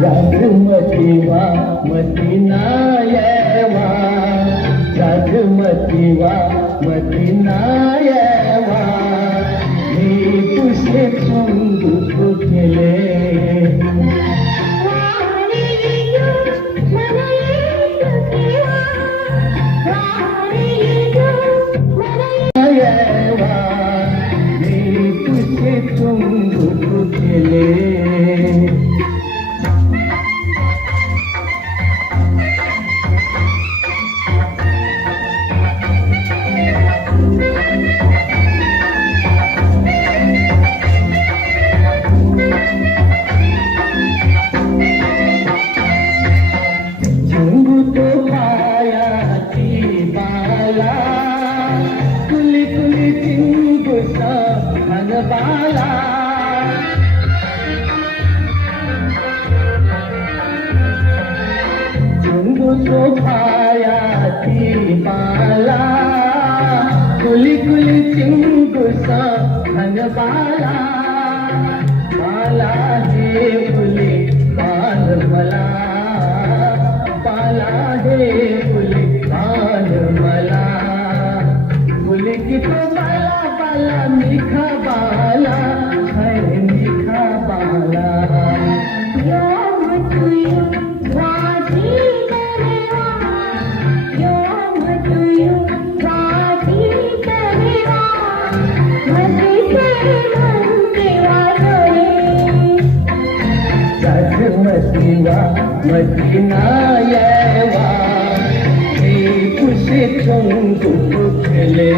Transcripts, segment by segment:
राजमतीवा मती नायवा राजमतीवा मती नायवा मी तुझे चुंबू केले बाला चुंबू तो पाया थी बाला कुली कुली चिंगू सा धन बाला बाला हे कुली बाल मला बाला हे कुली बाल मला कुली की तो बाला बाला मीठा बाला है मीठा बाला राजमतीवा मती नायवा मी तुझे चुंबू केले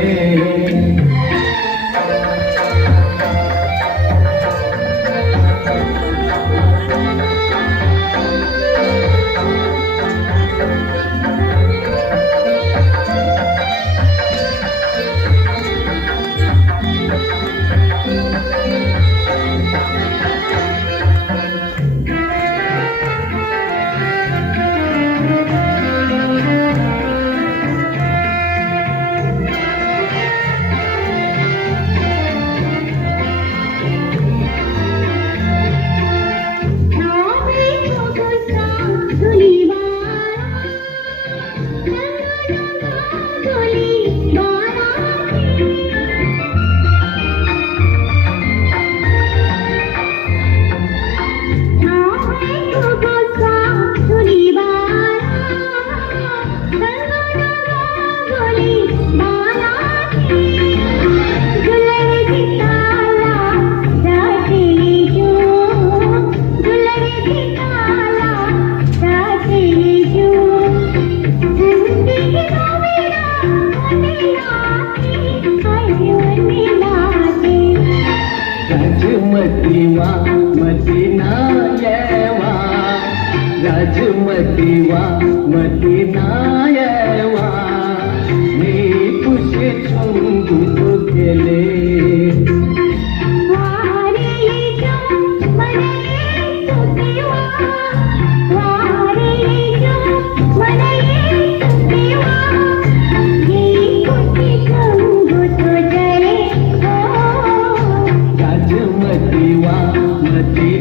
राजमतीवा मती नायवा राजमतीवा मती नायवा मी तुझे चुंबू केले राजमतीवा मती